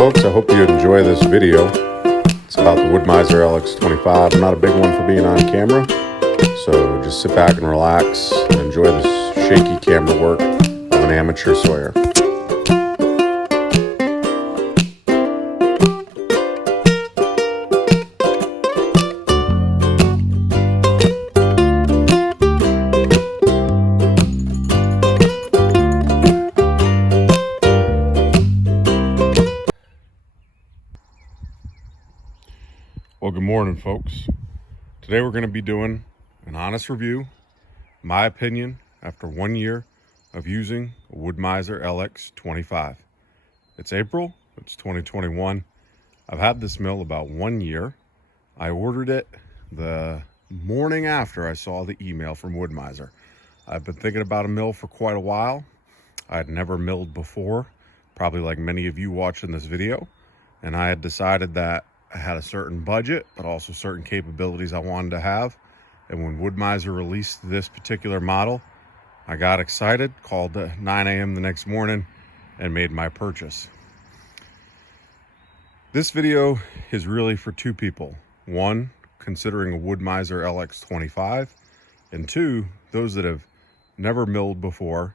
folks, I hope you enjoy this video. It's about the Woodmizer LX-25. I'm not a big one for being on camera, so just sit back and relax and enjoy this shaky camera work of an amateur sawyer. Well, good morning, folks. Today we're going to be doing an honest review, my opinion, after 1 year of using a Woodmizer LX-25. It's April, it's 2021. I've had this mill about 1 year. I ordered it the morning after I saw the email from Woodmizer. I've been thinking about a mill for quite a while. I had never milled before, probably like many of you watching this video, and I had decided that I had a certain budget, but also certain capabilities I wanted to have. And when Woodmizer released this particular model, I got excited, called at 9 a.m. the next morning, and made my purchase. This video is really for two people. One, considering a Woodmizer LX-25, and two, those that have never milled before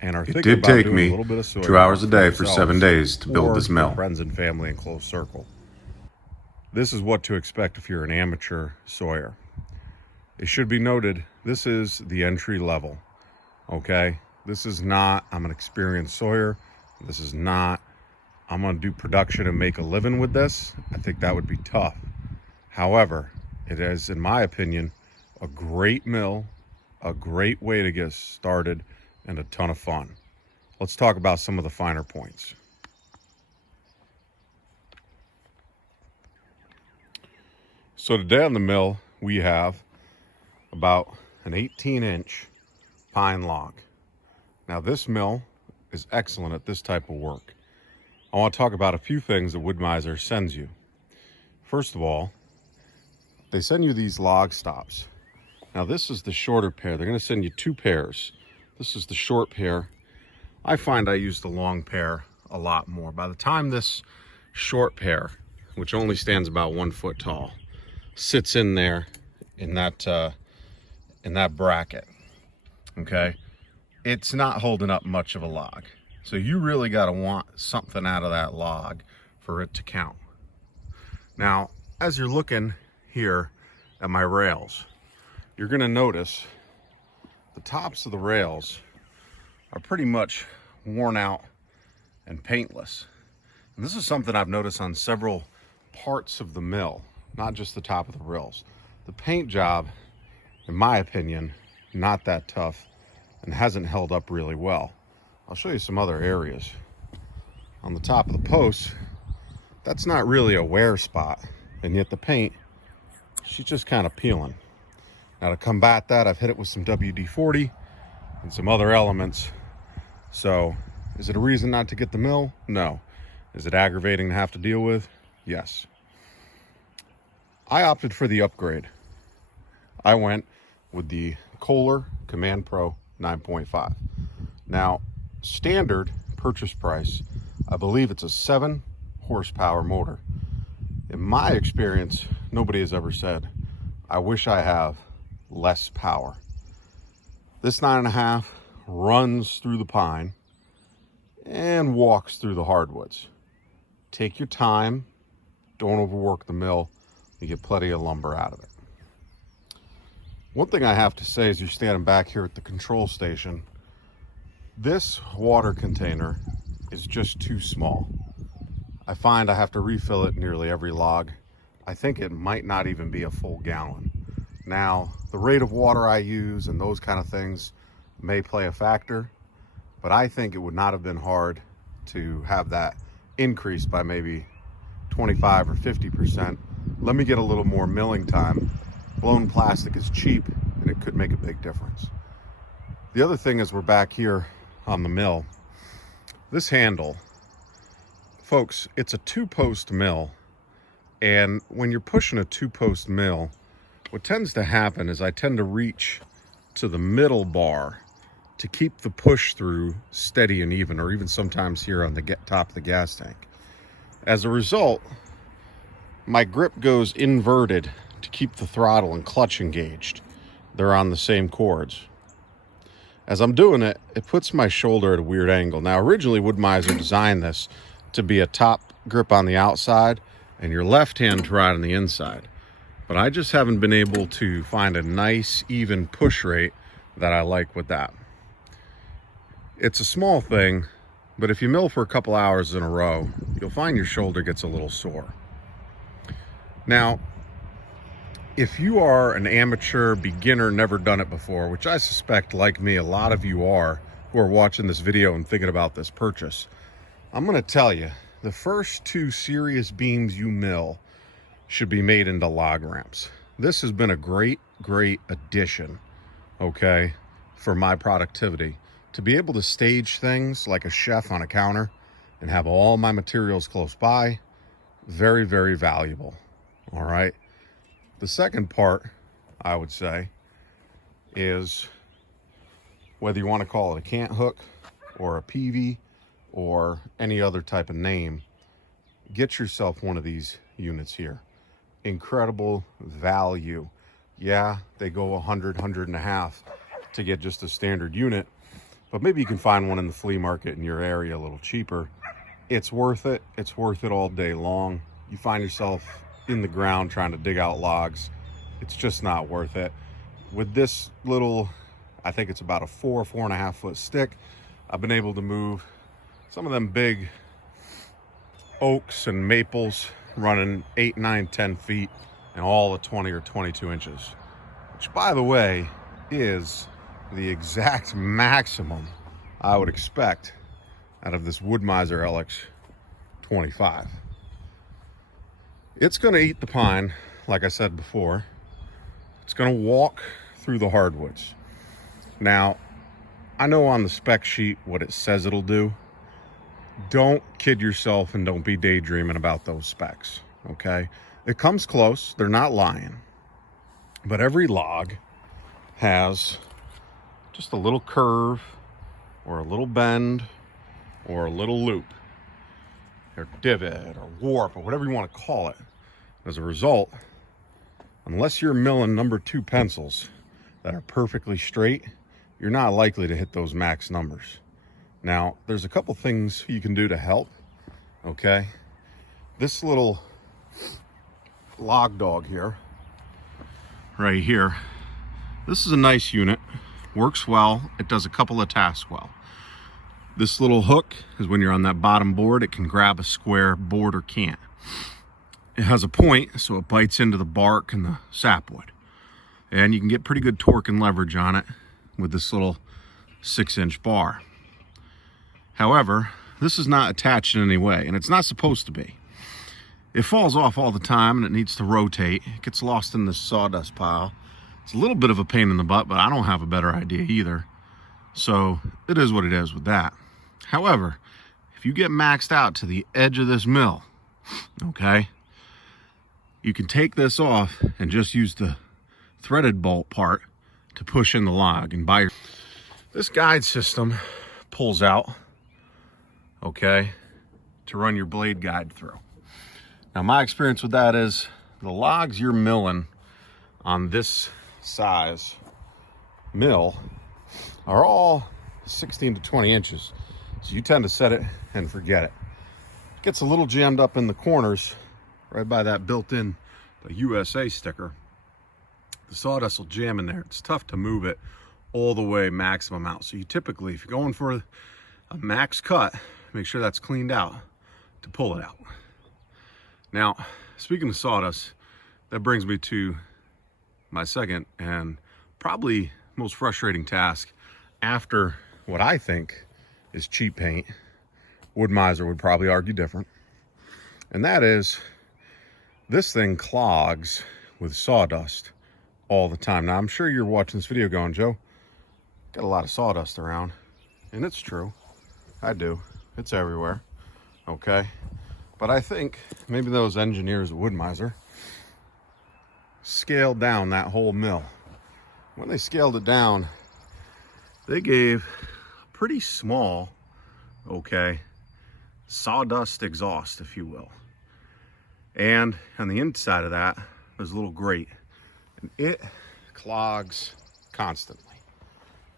and are thinking about doing a little bit of sawing. 2 hours a day for 7 days to build this mill. Friends and family and close circle. This is what to expect if you're an amateur sawyer. It should be noted, this is the entry level, okay? This is not, I'm an experienced sawyer. This is not, I'm gonna do production and make a living with this. I think that would be tough. However, it is, in my opinion, a great mill, a great way to get started, and a ton of fun. Let's talk about some of the finer points. So today on the mill, we have about an 18-inch pine log. Now this mill is excellent at this type of work. I want to talk about a few things that Woodmizer sends you. First of all, they send you these log stops. Now this is the shorter pair. They're going to send you two pairs. This is the short pair. I find I use the long pair a lot more. By the time this short pair, which only stands about 1 foot tall, sits in there in that bracket, okay, it's not holding up much of a log. So you really got to want something out of that log for it to count. Now, as you're looking here at my rails, you're going to notice the tops of the rails are pretty much worn out and paintless. And this is something I've noticed on several parts of the mill, not just the top of the rails. The paint job, in my opinion, not that tough and hasn't held up really well. I'll show you some other areas. On the top of the post, that's not really a wear spot, and yet the paint, she's just kind of peeling. Now to combat that, I've hit it with some WD-40 and some other elements. So is it a reason not to get the mill? No. Is it aggravating to have to deal with? Yes. I opted for the upgrade. I went with the Kohler Command Pro 9.5. Now, standard purchase price, I believe it's a 7 horsepower motor. In my experience, nobody has ever said, I wish I have less power. This 9.5 runs through the pine and walks through the hardwoods. Take your time, don't overwork the mill. You get plenty of lumber out of it. One thing I have to say is you're standing back here at the control station. This water container is just too small. I find I have to refill it nearly every log. I think it might not even be a full gallon. Now, the rate of water I use and those kind of things may play a factor, but I think it would not have been hard to have that increased by maybe 25 or 50%. Let me get a little more milling time. Blown plastic is cheap and it could make a big difference. The other thing is we're back here on the mill. This handle, folks, it's a 2-post mill. And when you're pushing a 2-post mill, what tends to happen is I tend to reach to the middle bar to keep the push through steady and even, or even sometimes here on the top of the gas tank. As a result, my grip goes inverted to keep the throttle and clutch engaged. They're on the same chords. As I'm doing it, it puts my shoulder at a weird angle. Now, originally Woodmizer designed this to be a top grip on the outside and your left hand to ride on the inside. But I just haven't been able to find a nice, even push rate that I like with that. It's a small thing, but if you mill for a couple hours in a row, you'll find your shoulder gets a little sore. Now, if you are an amateur beginner, never done it before, which I suspect, like me, a lot of you are who are watching this video and thinking about this purchase, I'm going to tell you, the first 2 serious beams you mill should be made into log ramps. This has been a great addition, okay, for my productivity. To be able to stage things like a chef on a counter and have all my materials close by, very valuable, all right? The second part, I would say, is whether you want to call it a cant hook or a PV or any other type of name, get yourself one of these units here. Incredible value. Yeah, they go 100 and a half to get just a standard unit, but maybe you can find one in the flea market in your area a little cheaper. It's worth it. It's worth it all day long. You find yourself in the ground trying to dig out logs, it's just not worth it. With this little, I think it's about a 4.5 foot stick, I've been able to move some of them big oaks and maples running 8, 9, 10 feet and all at 20 or 22 inches, which, by the way, is the exact maximum I would expect out of this Woodmizer LX-25. It's going to eat the pine, like I said before. It's going to walk through the hardwoods. Now, I know on the spec sheet what it says it'll do. Don't kid yourself and don't be daydreaming about those specs, okay? It comes close. They're not lying. But every log has just a little curve or a little bend or a little loop or divot or warp or whatever you want to call it. As a result, unless you're milling number 2 pencils that are perfectly straight, you're not likely to hit those max numbers. Now, there's a couple things you can do to help, okay? This little log dog here, right here, this is a nice unit, works well, it does a couple of tasks well. This little hook is when you're on that bottom board, it can grab a square board or cant. It has a point, so it bites into the bark and the sapwood. And you can get pretty good torque and leverage on it with this little 6-inch bar. However, this is not attached in any way, and it's not supposed to be. It falls off all the time and it needs to rotate. It gets lost in this sawdust pile. It's a little bit of a pain in the butt, but I don't have a better idea either. So it is what it is with that. However, if you get maxed out to the edge of this mill, okay, you can take this off and just use the threaded bolt part to push in the log and buy your... This guide system pulls out, okay, to run your blade guide through. Now, my experience with that is the logs you're milling on this size mill are all 16 to 20 inches. So you tend to set it and forget it. It gets a little jammed up in the corners right by that built-in USA sticker. The sawdust will jam in there. It's tough to move it all the way maximum out. So you typically, if you're going for a max cut, make sure that's cleaned out to pull it out. Now, speaking of sawdust, that brings me to my second and probably most frustrating task after what I think is cheap paint. Woodmizer would probably argue different. And that is, this thing clogs with sawdust all the time. Now, I'm sure you're watching this video going, Joe, got a lot of sawdust around. And it's true. I do. It's everywhere. Okay. But I think maybe those engineers at Woodmizer scaled down that whole mill. When they scaled it down, they gave a pretty small, okay, sawdust exhaust, if you will. And on the inside of that, there's a little grate, and it clogs constantly.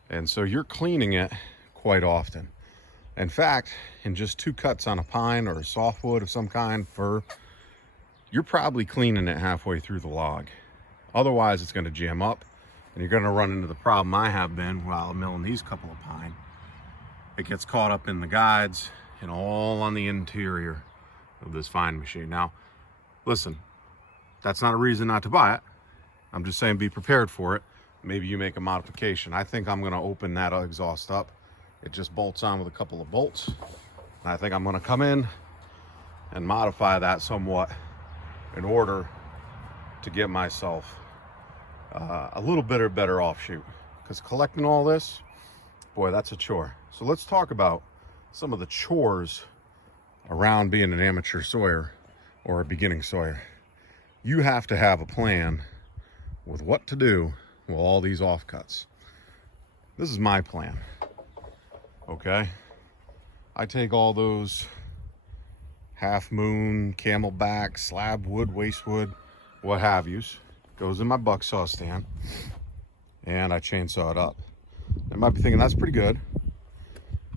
And so you're cleaning it quite often. In fact, in just 2 cuts on a pine or a softwood of some kind, fir, you're probably cleaning it halfway through the log. Otherwise, it's going to jam up, and you're going to run into the problem I have been while milling these couple of pine. It gets caught up in the guides and all on the interior of this fine machine. Now, listen, that's not a reason not to buy it. I'm just saying be prepared for it. Maybe you make a modification. I think I'm going to open that exhaust up. It just bolts on with a couple of bolts. And I think I'm going to come in and modify that somewhat in order to get myself a little bit better offshoot. Because collecting all this, boy, that's a chore. So let's talk about some of the chores around being an amateur sawyer or a beginning sawyer. You have to have a plan with what to do with all these offcuts. This is my plan. Okay, I take all those half moon, camelback, slab wood, waste wood, what have yous, goes in my buck saw stand, and I chainsaw it up. I might be thinking that's pretty good.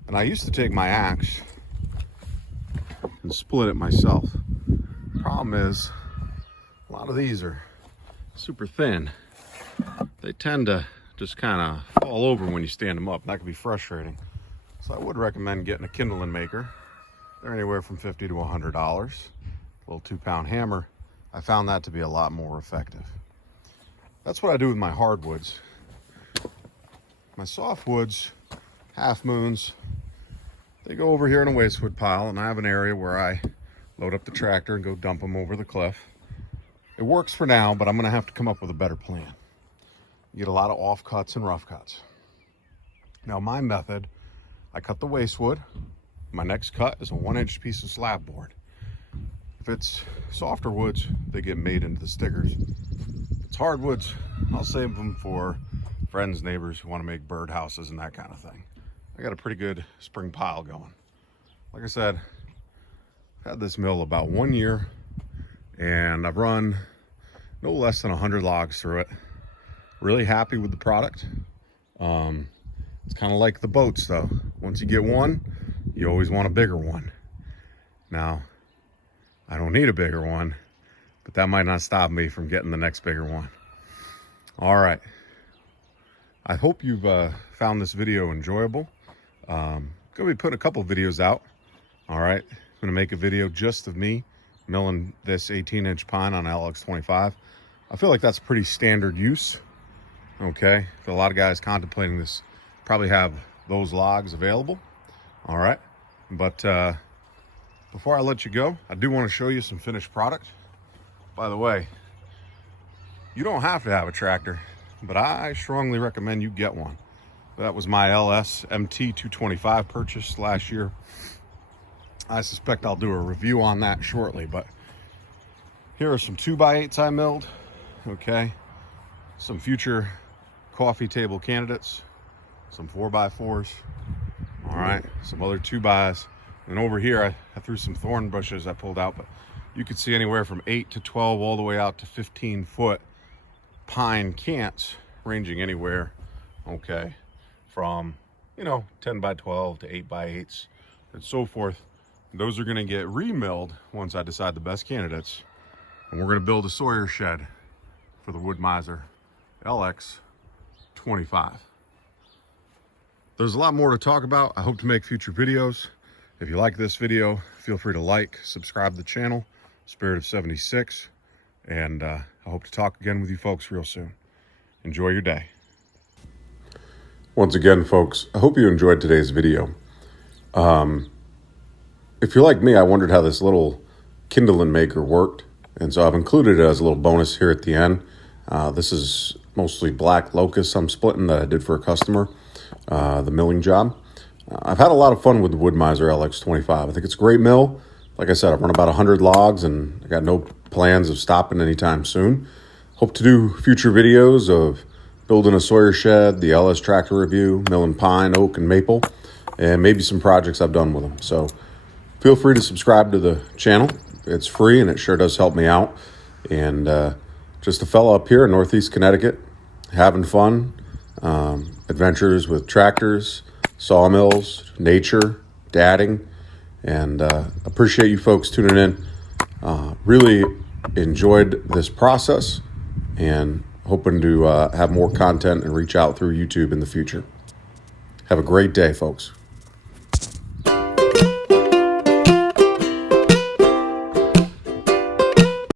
And I used to take my axe and split it myself. Problem is, a lot of these are super thin. They tend to just kind of fall over when you stand them up. That can be frustrating. So I would recommend getting a kindling maker. They're anywhere from $50 to $100. A little 2-pound hammer. I found that to be a lot more effective. That's what I do with my hardwoods. My softwoods, half moons, they go over here in a wastewood pile, and I have an area where I load up the tractor and go dump them over the cliff. It works for now, but I'm gonna have to come up with a better plan. You get a lot of offcuts and rough cuts. Now my method, I cut the waste wood. My next cut is a 1-inch piece of slab board. If it's softer woods, they get made into the stickers. If it's hardwoods, I'll save them for friends, neighbors who want to make bird houses and that kind of thing. I got a pretty good spring pile going. Like I said, I've had this mill about 1 year, and I've run no less than 100 logs through it. Really happy with the product. It's kind of like the boats though. Once you get one, you always want a bigger one. Now, I don't need a bigger one, but that might not stop me from getting the next bigger one. All right. I hope you've found this video enjoyable. Gonna be putting a couple videos out. All right. I'm gonna make a video just of me milling this 18-inch pine on LX-25. I feel like that's pretty standard use. Okay. For a lot of guys contemplating this, probably have those logs available. All right. But before I let you go, I do want to show you some finished product. By the way, you don't have to have a tractor, but I strongly recommend you get one. That was my LS MT-225 purchase last year. I suspect I'll do a review on that shortly, but here are some 2x8s I milled. Okay. Some future coffee table candidates. Some 4x4s. All right, some other 2x. And over here, I threw some thorn bushes I pulled out, but you could see anywhere from 8 to 12 all the way out to 15-foot pine cants, ranging anywhere, okay, from, 10x12 to 8x8s and so forth. Those are gonna get remilled once I decide the best candidates. And we're gonna build a Sawyer shed for the Woodmizer LX-25. There's a lot more to talk about. I hope to make future videos. If you like this video, feel free to like, subscribe to the channel, Spirit of 76, and I hope to talk again with you folks real soon. Enjoy your day. Once again, folks, I hope you enjoyed today's video. If you're like me, I wondered how this little kindling maker worked, and so I've included it as a little bonus here at the end. This is mostly black locust I'm splitting that I did for a customer, the milling job. I've had a lot of fun with the Woodmizer LX-25. I think it's a great mill. Like I said, I've run about 100 logs, and I got no plans of stopping anytime soon. Hope to do future videos of building a Sawyer shed, the LS tractor review, milling pine, oak, and maple, and maybe some projects I've done with them. So feel free to subscribe to the channel. It's free and it sure does help me out. And just a fellow up here in Northeast Connecticut, having fun, adventures with tractors, sawmills, nature, dadding, and appreciate you folks tuning in. Really enjoyed this process and hoping to have more content and reach out through YouTube in the future. Have a great day, folks.